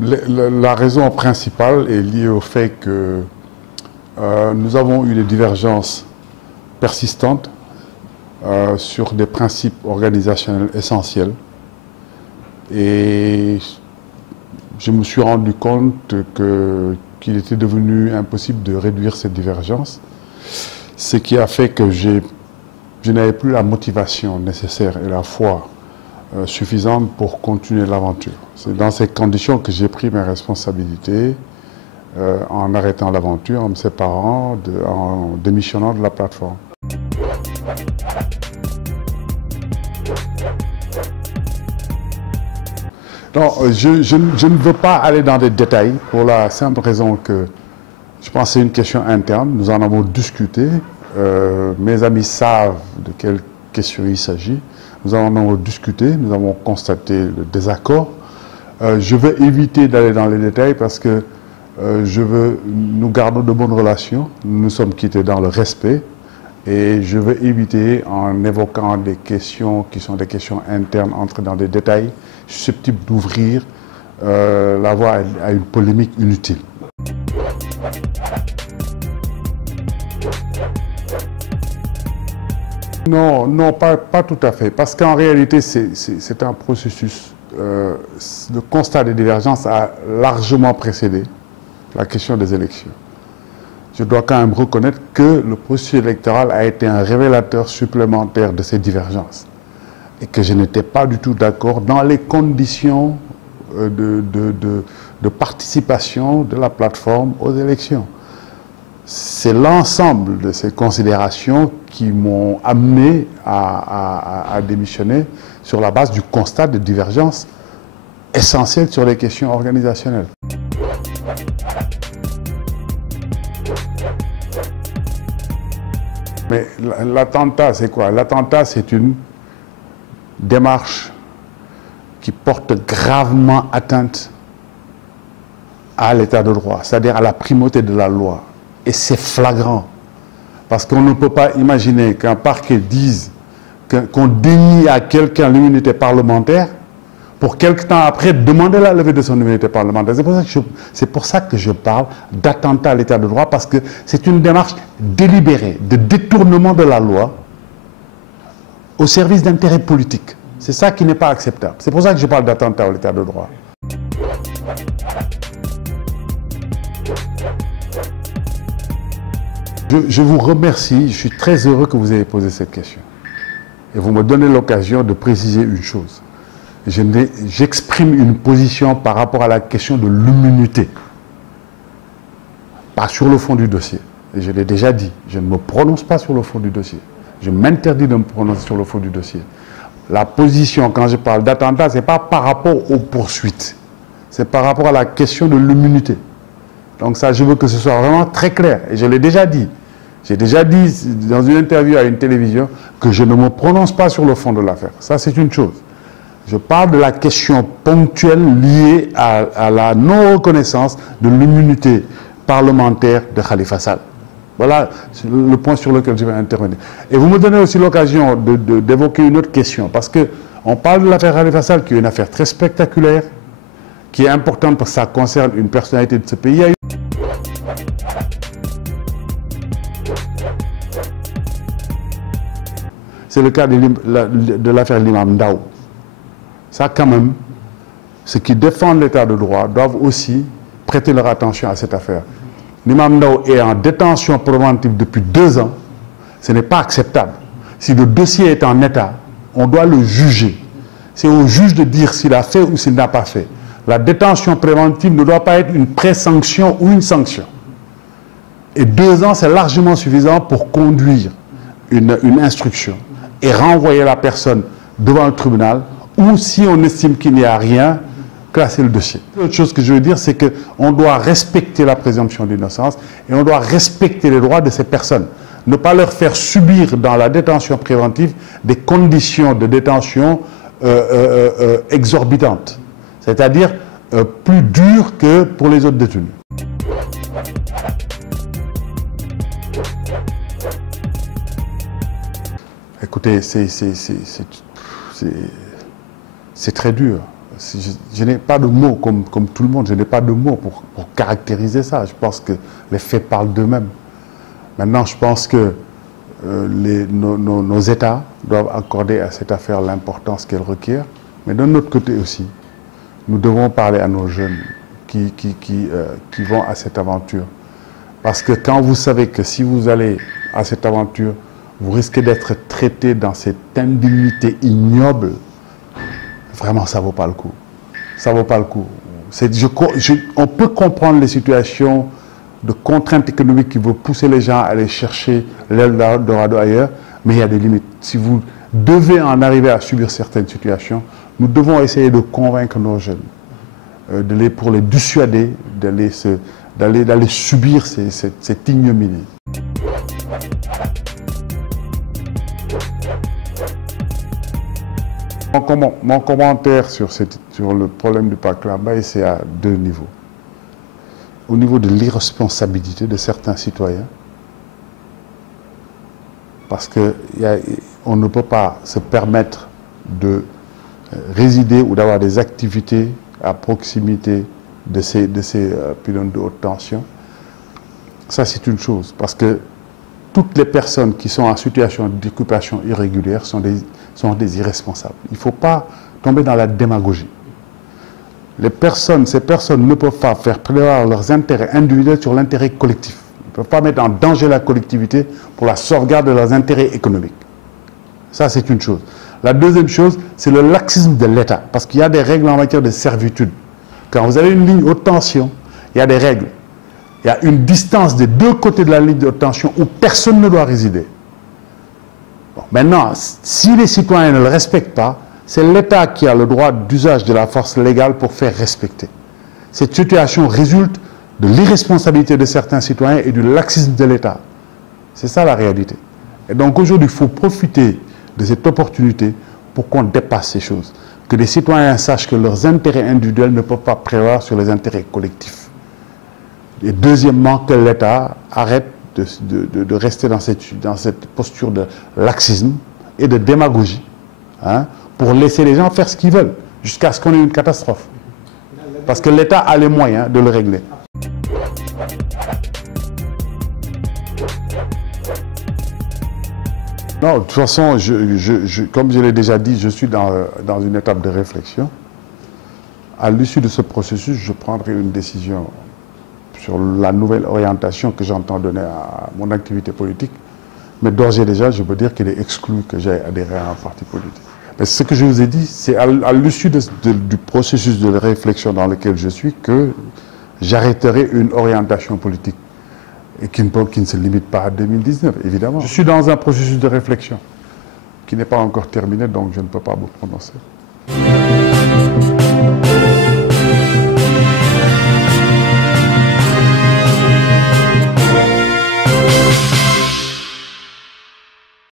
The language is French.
La raison principale est liée au fait que nous avons eu des divergences persistantes sur des principes organisationnels essentiels. Et je me suis rendu compte qu'il était devenu impossible de réduire cette divergence, ce qui a fait que je n'avais plus la motivation nécessaire et la foi suffisante pour continuer l'aventure. C'est dans ces conditions que j'ai pris mes responsabilités en arrêtant l'aventure, en me séparant, en démissionnant de la plateforme. Non, je ne veux pas aller dans des détails pour la simple raison que je pense que c'est une question interne. Nous en avons discuté. Mes amis savent de quelle question il s'agit. Nous en avons discuté, nous avons constaté le désaccord. Je veux éviter d'aller dans les détails parce que nous gardons de bonnes relations. Nous nous sommes quittés dans le respect. Et je veux éviter, en évoquant des questions qui sont des questions internes, entrer dans des détails susceptibles d'ouvrir la voie à une polémique inutile. Non, non, pas tout à fait. Parce qu'en réalité, c'est un processus. Le constat des divergences a largement précédé la question des élections. Je dois quand même reconnaître que le processus électoral a été un révélateur supplémentaire de ces divergences et que je n'étais pas du tout d'accord dans les conditions de participation de la plateforme aux élections. C'est l'ensemble de ces considérations qui m'ont amené à démissionner sur la base du constat de divergences essentielles sur les questions organisationnelles. Mais l'attentat, c'est quoi? L'attentat, c'est une démarche qui porte gravement atteinte à l'état de droit, c'est-à-dire à la primauté de la loi. Et c'est flagrant. Parce qu'on ne peut pas imaginer qu'un parquet dise qu'on dénie à quelqu'un l'immunité parlementaire pour quelque temps après demander la levée de son immunité parlementaire. C'est pour ça que je parle d'attentat à l'état de droit, parce que c'est une démarche délibérée de détournement de la loi au service d'intérêts politiques. C'est ça qui n'est pas acceptable. C'est pour ça que je parle d'attentat à l'état de droit. Je vous remercie, je suis très heureux que vous ayez posé cette question. Et vous me donnez l'occasion de préciser une chose. J'exprime une position par rapport à la question de l'immunité. Pas sur le fond du dossier. Et je l'ai déjà dit, je ne me prononce pas sur le fond du dossier. Je m'interdis de me prononcer sur le fond du dossier. La position, quand je parle d'attentat, ce n'est pas par rapport aux poursuites. C'est par rapport à la question de l'immunité. Donc ça, je veux que ce soit vraiment très clair. Et je l'ai déjà dit. J'ai déjà dit dans une interview à une télévision que je ne me prononce pas sur le fond de l'affaire. Ça, c'est une chose. Je parle de la question ponctuelle liée à la non-reconnaissance de l'immunité parlementaire de Khalifa Sall. Voilà le point sur lequel je vais intervenir. Et vous me donnez aussi l'occasion d'évoquer une autre question, parce qu'on parle de l'affaire Khalifa Sall, qui est une affaire très spectaculaire, qui est importante parce que ça concerne une personnalité de ce pays. C'est le cas de l'affaire l'imam Ndao. Ça, quand même, ceux qui défendent l'état de droit doivent aussi prêter leur attention à cette affaire. L'imam Ndao est en détention préventive depuis 2 ans. Ce n'est pas acceptable. Si le dossier est en état, on doit le juger. C'est au juge de dire s'il a fait ou s'il n'a pas fait. La détention préventive ne doit pas être une pré-sanction ou une sanction. Et 2 ans, c'est largement suffisant pour conduire une instruction et renvoyer la personne devant le tribunal, ou si on estime qu'il n'y a rien, classer le dossier. L'autre chose que je veux dire, c'est qu'on doit respecter la présomption d'innocence et on doit respecter les droits de ces personnes. Ne pas leur faire subir dans la détention préventive des conditions de détention exorbitantes, c'est-à-dire plus dures que pour les autres détenus. Écoutez, c'est très dur. je n'ai pas de mots, comme tout le monde, je n'ai pas de mots pour caractériser ça. Je pense que les faits parlent d'eux-mêmes. Maintenant, je pense que nos États doivent accorder à cette affaire l'importance qu'elle requiert. Mais d'un autre côté aussi, nous devons parler à nos jeunes qui vont à cette aventure. Parce que quand vous savez que si vous allez à cette aventure, vous risquez d'être traité dans cette indignité ignoble, vraiment, ça ne vaut pas le coup. Ça ne vaut pas le coup. On peut comprendre les situations de contraintes économiques qui vont pousser les gens à aller chercher l'Eldorado ailleurs, mais il y a des limites. Si vous devez en arriver à subir certaines situations, nous devons essayer de convaincre nos jeunes, pour les dissuader d'aller subir cette ignominie. Mon commentaire sur le problème du parc Lambaye, c'est à deux niveaux. Au niveau de l'irresponsabilité de certains citoyens, parce qu'on ne peut pas se permettre de résider ou d'avoir des activités à proximité de ces pylônes de haute tension. Ça, c'est une chose, parce que toutes les personnes qui sont en situation d'occupation irrégulière sont des irresponsables. Il ne faut pas tomber dans la démagogie. Ces personnes ne peuvent pas faire prévaloir leurs intérêts individuels sur l'intérêt collectif. Ils ne peuvent pas mettre en danger la collectivité pour la sauvegarde de leurs intérêts économiques. Ça, c'est une chose. La deuxième chose, c'est le laxisme de l'État, parce qu'il y a des règles en matière de servitude. Quand vous avez une ligne haute tension, il y a des règles. Il y a une distance des deux côtés de la ligne de haute tension où personne ne doit résider. Bon, maintenant, si les citoyens ne le respectent pas, c'est l'État qui a le droit d'usage de la force légale pour faire respecter. Cette situation résulte de l'irresponsabilité de certains citoyens et du laxisme de l'État. C'est ça la réalité. Et donc aujourd'hui, il faut profiter de cette opportunité pour qu'on dépasse ces choses. Que les citoyens sachent que leurs intérêts individuels ne peuvent pas prévaloir sur les intérêts collectifs. Et deuxièmement, que l'État arrête de rester dans cette posture de laxisme et de démagogie, hein, pour laisser les gens faire ce qu'ils veulent, jusqu'à ce qu'on ait une catastrophe. Parce que l'État a les moyens de le régler. Non, de toute façon, comme je l'ai déjà dit, je suis dans une étape de réflexion. À l'issue de ce processus, je prendrai une décision sur la nouvelle orientation que j'entends donner à mon activité politique. Mais d'ores et déjà, je peux dire qu'il est exclu que j'aille adhérer à un parti politique. Mais ce que je vous ai dit, c'est à l'issue du processus de réflexion dans lequel je suis que j'arrêterai une orientation politique et qui ne se limite pas à 2019, évidemment. Je suis dans un processus de réflexion qui n'est pas encore terminé, donc je ne peux pas me prononcer.